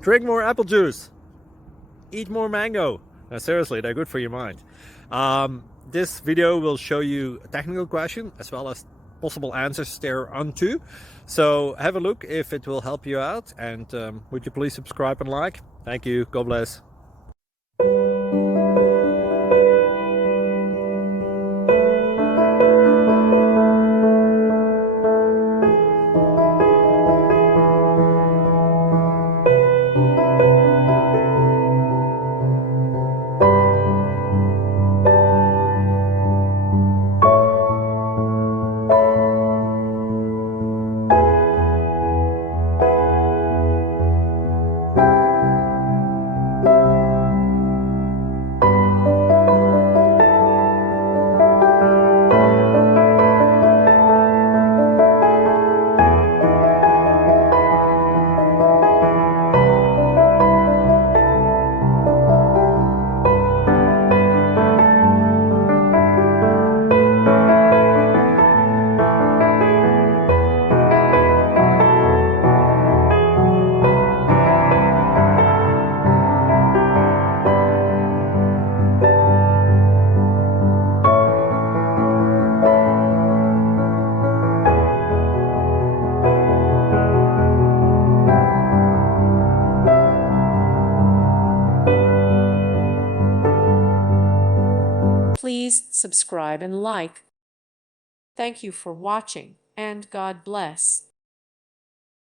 Drink more apple juice. Eat more mango. No, seriously, they're good for your mind. This video will show you a technical question as well as possible answers thereunto. So have a look if it will help you out, and would you please subscribe and like? Thank you. God bless. Please subscribe and like. Thank you for watching, and God bless.